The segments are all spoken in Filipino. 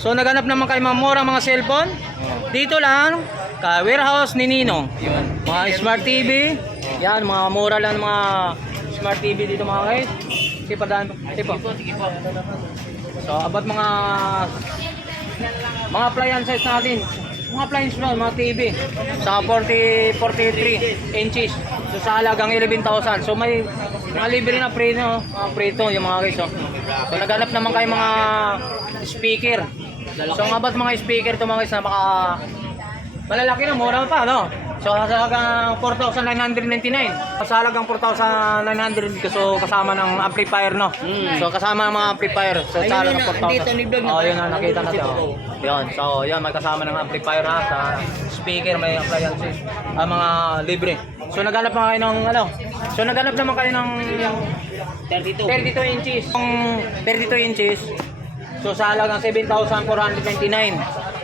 So naganap naman kayo mga murang mga cellphone. Dito lang, ka warehouse ni Ninong. Mga smart TV. Yan, mga mura lang ng mga smart TV dito mga guys. Sige pa daan. Sige po. So about mga mga appliances natin. Mga appliances na, mga TV. Sa 40, 43 inches. So sa halagang 11,000. So may mga libre na pre no, mga preto yung mga guys. Oh. So naghanap naman kayo mga speaker. So ang about mga speaker to mga guys na baka malalaki na, mura pa no. So sa halagang 4,999. Sa halagang 4,900 so kasama ng amplifier no. Mm. So kasama ng mga amplifier. So sa halagang na, andito, 4,000. ni-vlog na. Oh, yun na nakita natin. Oh. Yun. So yun may kasama ng amplifier ha sa speaker may appliances. Ah, mga libre. So naghanap naman kayo ng ano? So naghanap naman kayo ng 32. 32 inches. Yung 32 inches. So sa halagang 7,499.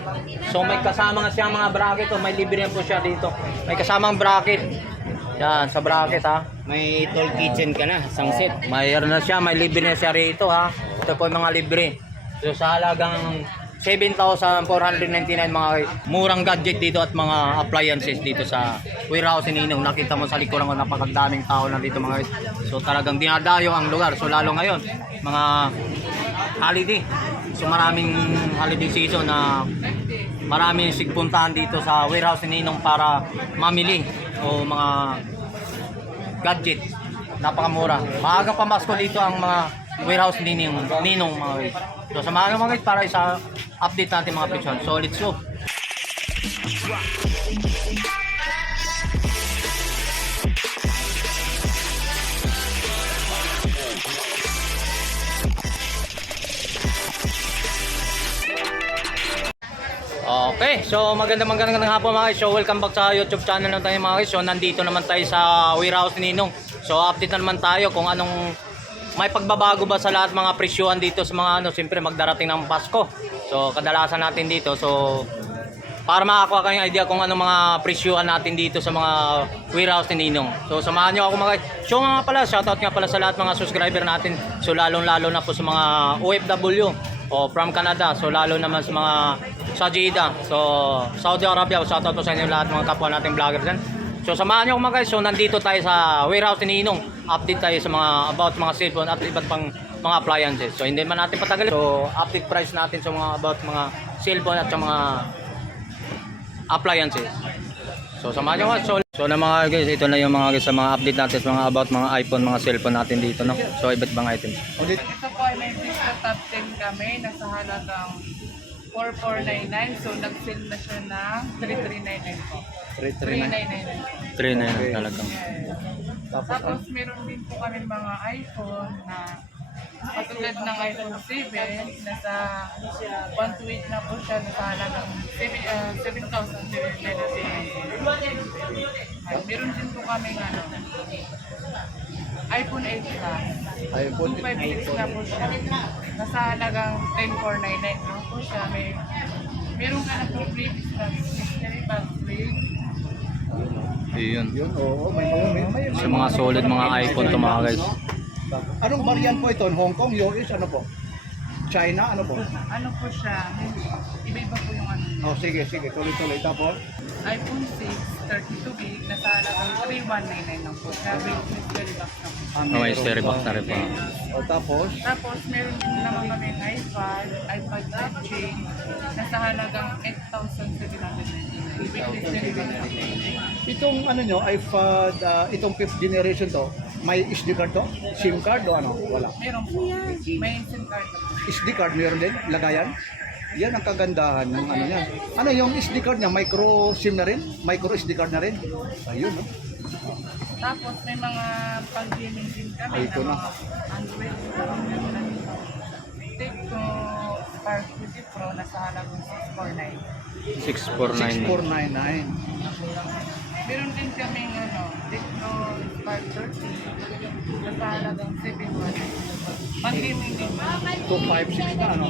So may kasama nga siyang mga bracket. Oh. May libre yan po siya dito. May kasamang bracket. Yan, sa bracket ha. May tall kitchen ka na, isang set. Mayroon na siya, may libre na siya rito ha. Ito po yung mga libre. So sa halagang 7,499 mga murang gadget dito at mga appliances dito sa warehouse ni Ninong. Nakita mo sa likuran ko napakadaming tao na dito mga. So talagang dinadayo ang lugar. So lalo ngayon, mga holiday. So maraming holiday season na maraming sigpuntahan dito sa warehouse ni Ninong para mamili o mga gadget. Napakamura. Maaga pa Pasko dito ang mga warehouse ni Ninong, Ninong mga guys. So samahan mga guys para isa update natin mga presyon. So let's go. Okay, so magandang magandang hapon mga guys. So welcome back sa YouTube channel ng tayo mga guys. So nandito naman tayo sa warehouse ni Ninong. So update na naman tayo kung anong may pagbabago ba sa lahat mga presyuhan dito sa mga ano, siyempre magdarating ng Pasko. So kadalasan natin dito. So para makakuha kayong idea kung anong mga presyuhan natin dito sa mga warehouse ni Ninong. So samahan niyo ako mga guys. So nga pala, shoutout nga pala sa lahat mga subscriber natin. So lalong lalo na po sa mga OFW o from Canada. So lalo naman sa mga sa Jeddah. So Saudi Arabia. Shoutout po sa inyo lahat mga kapwa nating vloggers yan. So samahan niyo ako mga guys. So nandito tayo sa warehouse ni Ninong. Update tayo sa mga about mga cellphone at iba't pang mga appliances. So hindi man natin patagalin. So update price natin sa mga about mga cellphone at sa mga appliances. So samahan niyo ako. So, so na mga guys, ito na yung mga guys sa mga update natin sa mga about mga iPhone, mga cellphone natin dito, no? So iba't ibang items. Ito po ay may disco top 10 kami. Nasa halagang 4499. So, nag-sell na siya ng 3399 po. 3999. 3 na yun talagang. Yes. Tapos, meron din po kami mga iPhone na katulad ng iPhone 7, nasa 128 na po siya, nasa halagang 7, uh, 7,000 Ay, Meron din po kami ano, iPhone 8 Plus. iPhone 256 na po siya. Nasa halagang 10,499 lang po siya. May, meron ka na po previous na mystery bag free. Yun. Yun, oo, may mga may, may, So mga solid mga iPhone to mga guys. Anong variant po ito? Hong Kong, US, ano po? China, ano po? Ano po siya? may- Iba-iba po yung ano. Oh, sige, sige, tuloy-tuloy. Tapos, iPhone 6, 32 gig, nasa halagang 3,199 lang po. Sabi, mystery box na po. ah, Oh, may meron box pa. na rin pa. O tapos, Tapos, meron din naman kami iPad, iPad Touch, nasa halagang 8,799. With mystery box na po. itong ano nyo, iPad, ah, itong 5th generation to, may SD card to? SIM card o ano? Wala. Meron po. May SIM card. SD card meron din? Lagayan? Yan ang kagandahan ng ano niya. Ano yung SD card niya? Micro SIM na rin? Micro SD card na rin? Ayun, no? Tapos may mga pag-gaming din kami Ay, ito na na. Android dito. Tecno Spark 50 Pro nasa halagang 649. 649. 6499. Meron din kami ano, Tecno Spark 30 nasa halagang 719. Pag-gaming din. 256 na ano?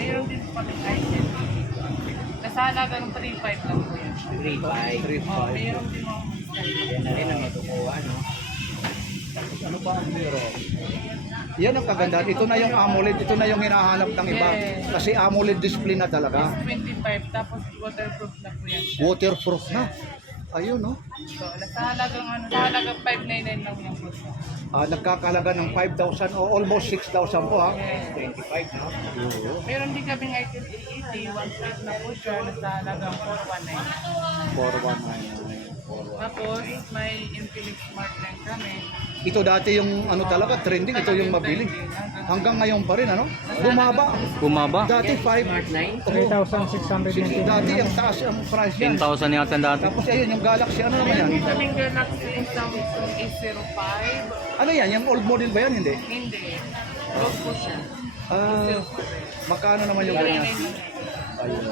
Meron din kami item. Nasa halagang 35 lang po yan. 3.5. Oh, 35. meron din mga Yan na rin ang matukuha, no? Ano pa ang meron? Yan ang kagandahan. Ito na yung AMOLED. Ito na yung hinahanap ng iba. Yes. Kasi AMOLED display na talaga. 25 tapos waterproof na po yan siya. Waterproof na. Ayun, no? So, nasa halagang ano, sa halagang 599 lang yan po siya. Ah, nagkakalaga ng 5,000 o almost 6,000 po ha. Yes. 25 na. Meron din kaming item 80, one plate na po siya, nasa halagang 419. 419. Tapos, may Infinix Smart 9 kami. Ito dati yung ano talaga trending, ito yung mabili. Hanggang ngayon pa rin ano? Bumaba. Bumaba. Dati 5 Smart 9. 3,699. Dati ang taas ang price yan. 10,000 yata dati. Tapos ayun yung Galaxy ano naman yan? Kaming Galaxy Samsung A05. Ano yan? Yung old model ba yan? Hindi. Hindi. Low po siya. Ah, magkano naman yung ganyan? 499. Ayun.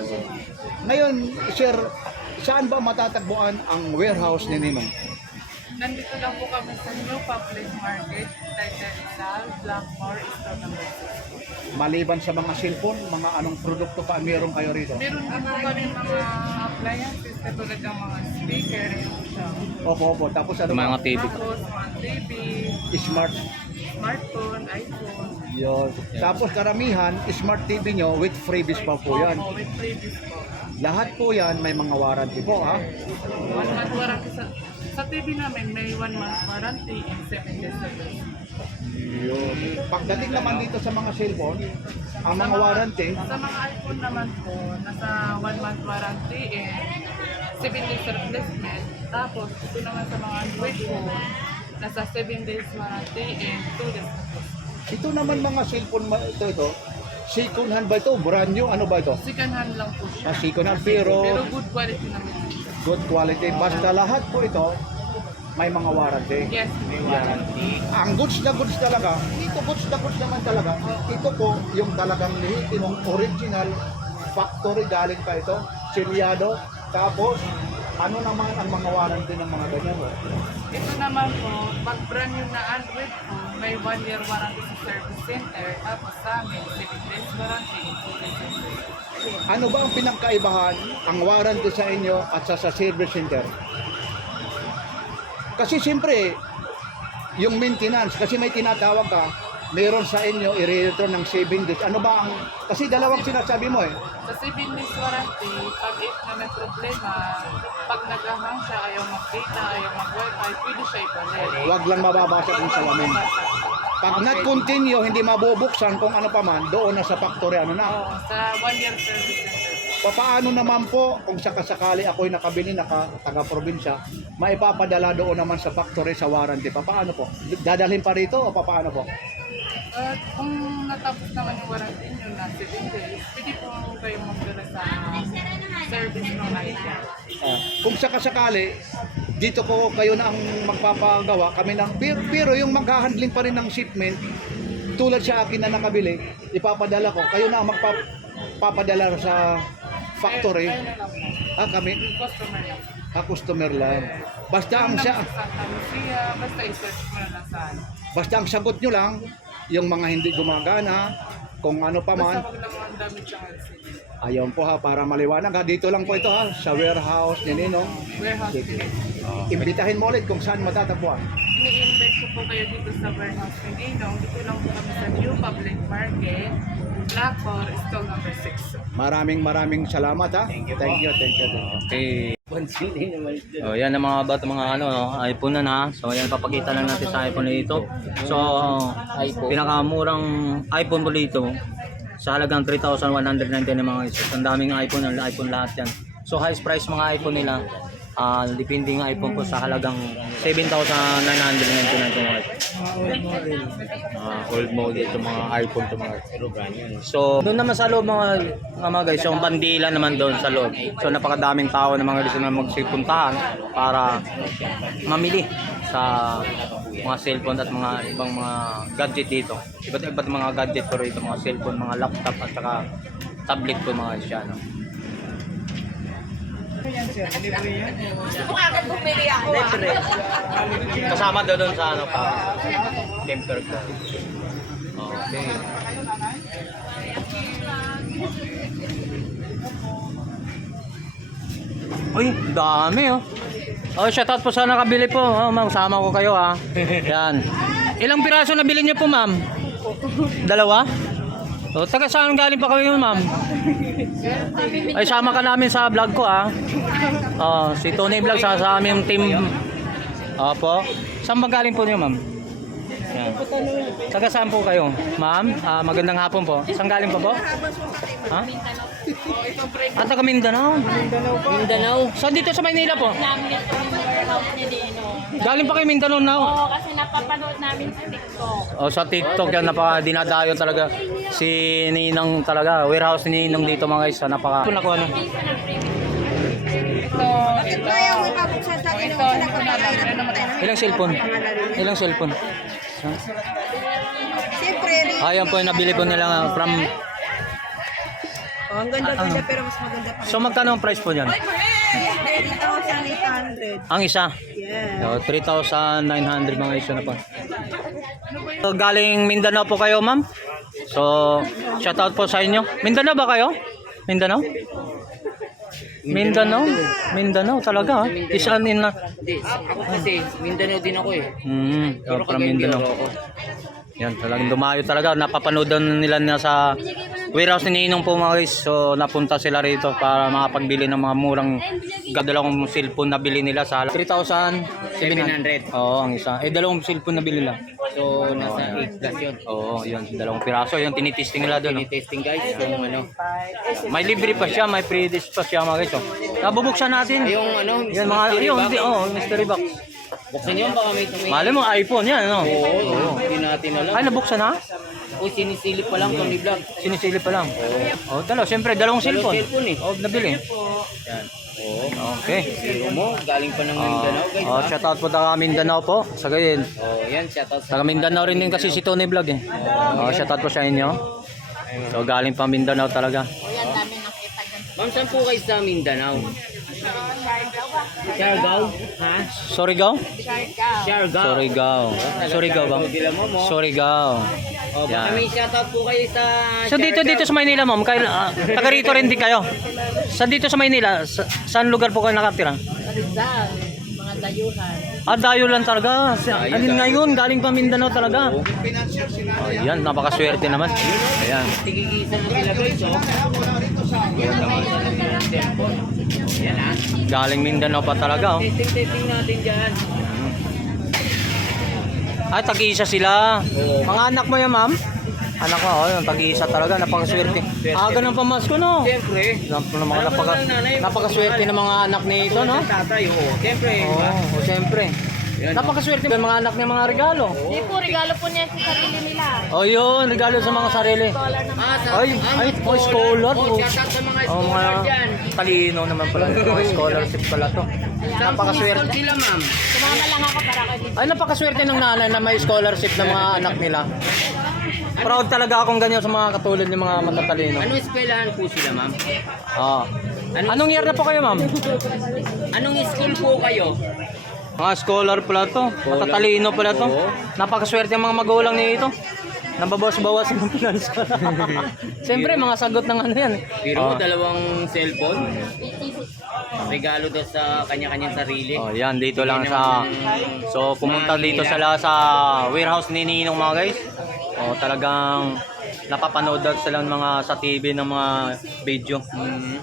Ngayon, sir, saan ba matatagpuan ang warehouse ni Ninong? Nandito lang po kami sa New Public Market, Titan Rizal, Blackmore, Store number 6. Maliban sa mga cellphone, mga anong produkto pa meron kayo rito? Meron din po kami mga appliances katulad ng mga speaker, yung siya. Opo, opo. Tapos ano Mga? TV. Tapos mga TV, Smart. smartphone, iPhone. Yun. Tapos karamihan, smart TV nyo with freebies pa po yan. Opo, with previous po. Lahat po yan may mga warranty po ha. One month warranty sa, sa TV namin, may one month warranty and seven days service. Yun. Pagdating naman dito sa mga cellphone, ang mga warranty, Sa mga iPhone naman po, nasa one month warranty and seven days replacement. Tapos, ito naman sa mga Android phone, nasa seven days warranty and two days replacement. ito naman mga cellphone ma- ito ito. Second hand ba ito? Brand new? Ano ba ito? Second hand lang po siya. Ah, second hand pero Pero good quality naman. Good quality. Basta lahat po ito may mga warranty. Yes, May warranty. Ang goods na goods talaga, ito goods na goods naman talaga. Ito po yung talagang lehitimong original factory galing pa ito, silyado. Tapos, ano naman ang mga warranty ng mga ganyan? oh? Ito naman po, pag brand new na Android phone, may one year warranty sa service center. Tapos sa amin, seven days warranty days replacement. Ano ba ang pinagkaibahan ang warranty sa inyo at sa, sa service center? Kasi siyempre, yung maintenance, kasi may tinatawag ka, meron sa inyo i-return ng 7 days. Ano ba ang, kasi dalawang sinasabi mo eh. Sa 7 days warranty, pag if na may problema, pag nag-hang siya, ayaw mag-data, ayaw mag-wifi, pwede siya ibalik. Huwag lang mababasag ng salamin. Pag not continue, hindi mabubuksan kung ano pa man, doon na sa factory, ano na. Oo, sa one year service center. Papaano naman po kung sakasakali ako'y nakabili na ka, taga-probinsya, maipapadala doon naman sa factory sa warranty. Papaano po? Dadalhin pa rito o papaano po? At kung natapos naman yung warranty nyo na 7 days, pwede po kayo magdala sa service ng item. Ah, kung sakasakali, dito ko kayo na ang magpapagawa kami ng pero, pero yung maghahandling pa rin ng shipment tulad sa akin na nakabili ipapadala ko kayo na ang magpapadala sa factory Ayun na lang po. ah kami Customer lang. ah, customer lang basta ang Sa sa Santa Lucia, basta i-search mo na lang saan. basta ang sagot nyo lang yung mga hindi gumagana kung ano pa man Basta wag lang ang damage ang LCD. Ayun po ha, para maliwanag ha. Dito lang po ito ha, sa warehouse ni Ninong. Warehouse Sige. Imbitahin mo ulit kung saan matatagpuan. Ini-invite ko po kayo dito sa warehouse ni Ninong. Dito lang po kami sa New Public Market, Blackmore, stall number 6. Maraming maraming salamat ha. Thank you, thank you. Thank you. Okay. So, yan ang mga bato mga ano, iPhone na na. So, yan papakita lang natin sa iPhone dito. So, iPhone. pinakamurang iPhone po dito sa halagang 3,199 ng mga iso. Ang daming iPhone, ang iPhone lahat yan. So, highest price mga iPhone nila. Ah, depending ang iPhone po sa halagang 7,999 itong iPhone. Ah, old model itong mga iPhone itong mga Pero. So, doon naman sa loob mga, mga mga guys, yung bandila naman doon sa loob. So, napakadaming tao na mga guys na magsipuntahan para mamili sa mga cellphone at mga ibang mga gadget dito. Iba't iba't mga gadget po rito, mga cellphone, mga laptop at saka tablet po mga guys yan. no? Kasama daw doon sa ano pa, temper ko. Okay. Uy, dami oh. Oh, shout out po sa nakabili po. Oh, ma'am, sama ko kayo ah. Yan. Ilang piraso nabili niyo po, ma'am? Dalawa? O, taga saan galing pa kayo, ma'am? Ay, sama ka namin sa vlog ko, ah. Oh, si Tony Vlog sa, sa aming team. Opo. Saan ba galing po niyo, ma'am? Taga saan po kayo? Ma'am, ah, magandang hapon po. Saan galing pa po? Ha? Ah, taga Mindanao. Mindanao. Saan dito sa Maynila po? namin ito yung warehouse? Galing pa kayo Mindanao now. Oo, kasi napapanood namin sa TikTok. O sa TikTok yan napaka dinadayo talaga si Ninang talaga. Warehouse ni Ninang dito mga guys. Napaka nakuha na. Ito, ito. Oh, ito, ito na. Ano? Ilang cellphone? Ilang cellphone? Siyempre, rin. Ayan po yung nabili po nila nga from Oh, ang ganda-ganda pero mas maganda pa. So magkano ang price po niyan? 3,800. Ang isa. Yeah. O, 3,900 mga isa na po. So, galing Mindanao po kayo, ma'am. So, shout out po sa inyo. Mindanao ba kayo? Mindanao? Mindanao? Mindanao talaga. ah. Isa in na. Hindi, ako kasi Mindanao din ako eh. Mm, Pero oh, from de Mindanao. Ako. Yan, talagang dumayo talaga. Napapanood na nila na sa warehouse ni Ninong po mga guys. So, napunta sila rito para makapagbili ng mga murang gadalawang cellphone na bili nila sa 3,700. 700. Oo, ang isa. Eh, dalawang cellphone na bili nila. So, nasa 8 plus yun. Oo, yun. Dalawang piraso. Yung tinitesting nila doon. oh. Tinitesting guys. Yung ano. May libre pa siya, may free dish pa siya mga guys. Oh. Nabubuksan natin. Yung ano, Yan mga, yung, oh, mystery box. Buksan yun, baka may tumingin. Mali mo, iPhone yan, ano? Oo, hindi natin alam. Ay, nabuksan na? O, sinisilip pa lang kung ni vlog. Sinisilip pa lang. Oh, dalaw, siyempre, dalawang Dalawang cellphone. cellphone eh. Oh, nabili. Yan. Oo. Okay. Zero mo, galing pa ng Mindanao guys. Oh, shout out po taga Mindanao po. Sa gayon. Oh, yan, shoutout sa Taga Mindanao rin din kasi si Tony Vlog eh. Oh, shout out po sa inyo. So galing pa Mindanao talaga. O yan, dami nakita dyan. Ma'am, saan po kayo sa Mindanao? Ha? Surigao? Siargao. Surigao. Surigao ba? Dila mo mo. Surigao. Oh, Yan. may shoutout po kayo sa So dito dito sa Maynila ma'am, kayo ah, taga rito rin din kayo. Sa dito sa Maynila, sa, saan lugar po kayo nakatira? Rizal, mga dayuhan. Ah, dayo lang talaga. Alin ngayon, galing pa Mindanao talaga. Oh, yan, napakaswerte naman. Ayan. Tigigisan na sila guys, oh. Yan ha. Galing Mindanao pa talaga oh. Testing, natin dyan. Ay, tag-iisa sila. Mga anak mo yan, ma'am? Anak ko, oh, yung tag-iisa talaga, napakaswerte. Aga ng pamasko, no? Siyempre. Ng mga napaka, napakaswerte ng mga anak nito, no? Tatay, oo. Siyempre, Oo, oh, siyempre. Napakaswerte ng mga anak niya mga regalo. Hindi po, regalo po niya sa sarili nila. Oh, yun, regalo sa mga sarili. Ah, sa, Ay, ay, mga scholar, Oh, oh. shoutout sa mga Oh, scholar mga dyan. talino naman pala. Mga scholarship pala to. Napakaswerte. school sila, ma'am? Sumama lang ako para kay Ay, napakaswerte ng nanay na may scholarship ng mga anak nila. Proud talaga akong ganyan sa mga katulad ng mga matatalino. Anong eskwelahan po sila, ma'am? Ah. Anong year na po kayo, ma'am? Anong school po kayo? Mga scholar pala to. Matatalino pala to. Oo. Napakaswerte ang mga magulang nito. Nababawas-bawas ng pinansa. Siyempre, mga sagot ng ano yan. Pero Oh. dalawang cellphone. Regalo daw sa kanya-kanyang sarili. Oh, yan dito lang sa So pumunta dito sila sa warehouse ni Ninong mga guys. Oh, talagang napapanood daw sila ng mga sa TV ng mga video.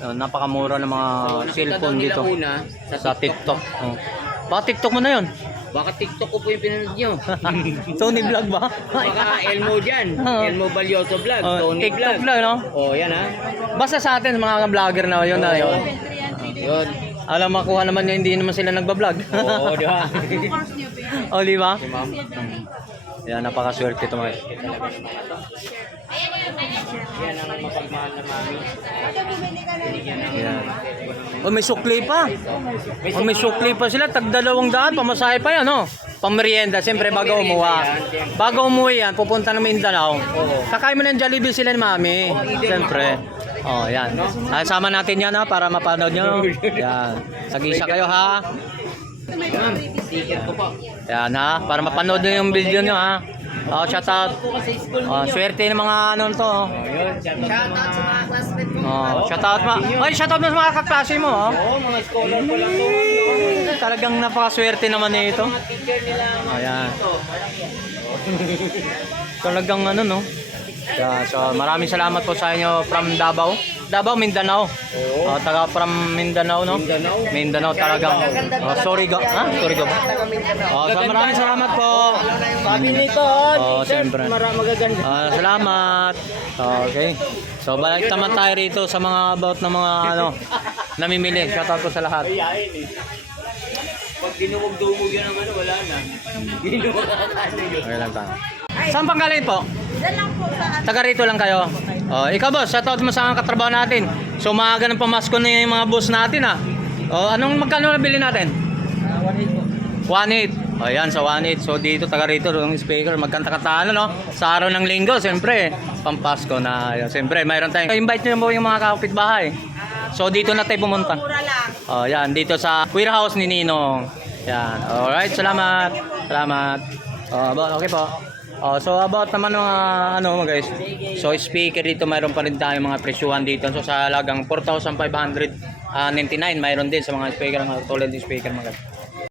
Oh, napakamura ng mga So, nakita daw cellphone nila dito una sa, sa TikTok. Oh. Baka TikTok mo na 'yon. Baka TikTok ko po yung pinanood nyo. Tony Vlog ba? Baka Elmo dyan. Oo. Elmo Balyoso Vlog. Oh, Tony TikTok Vlog. lang, no? Oh, yan ha. Basta sa atin mga vlogger na 'yon na 'yon. Yun. Alam makuha naman niya hindi naman sila nagba-vlog. Oo, di ba? oh, di ba? Si ma'am. Yan, napakaswerte ito mga. Yan ang mapagmahal na mami. Yan. Oh, may sukli pa. Oh, may sukli pa sila. Tag dalawang daan. Pamasahe pa yan, oh. Pamerienda. Siyempre, bago umuwi. Bago umuwi yan, pupunta ng Mindanao. Kakain mo ng Jollibee sila ni Mami. Siyempre. Oh, yan. Ay, sama natin yan, ha, para mapanood nyo. Yan. Tag-isa kayo, ha. Yan, ha. Para mapanood nyo yung video nyo, ha. Oh, shout out. Oh, swerte ng mga ano to. oh. Yun. Shoutout sa mga classmate ko. Oh, shout out ma. Ay, shout out sa mga kaklase mo, oh. Oo, mga scholar ko lang to. Talagang napakaswerte naman nito. Mga Ayan. Talagang ano no. Yeah, so maraming salamat po sa inyo from Davao. Davao, Mindanao. Oo. taga from Mindanao, no? Mindanao. Mindanao talagang. Oh, sorry ga. Ha? Sorry ga. Oh, so maraming salamat po. Sabi nito, Oh, siyempre. magaganda. Ah, salamat. Okay. So balik naman tayo rito sa mga about ng mga ano namimili. Shoutout ko sa lahat. Dinumog-dumog yan ang ano, wala na. Na makakano yun. Okay lang tayo. Saan pang galing po? Diyan lang po sa Taga rito lang kayo. Oh, ikaw boss, shoutout mo sa mga katrabaho natin. So maaga ng pamasko na yung mga boss natin ah. Oh, anong magkano nabili natin? 1.8 Oh, yan, sa 1.8. So dito, taga rito, yung speaker, magkanta-kantaan, no? Sa araw ng linggo, siyempre, pampasko na, yun. Siyempre, mayroon tayong, invite nyo mo yung mga kapitbahay. So dito na tayo pumunta. mura lang. Oh, yan, dito sa warehouse ni Ninong. Yan. Alright, salamat. Salamat. Oh, about, okay po. Oh, so about naman mga ano mga guys. So speaker dito mayroon pa rin tayong mga presyuhan dito. So sa halagang 4,599 mayroon din sa mga speaker mga tulad ng speaker mga guys.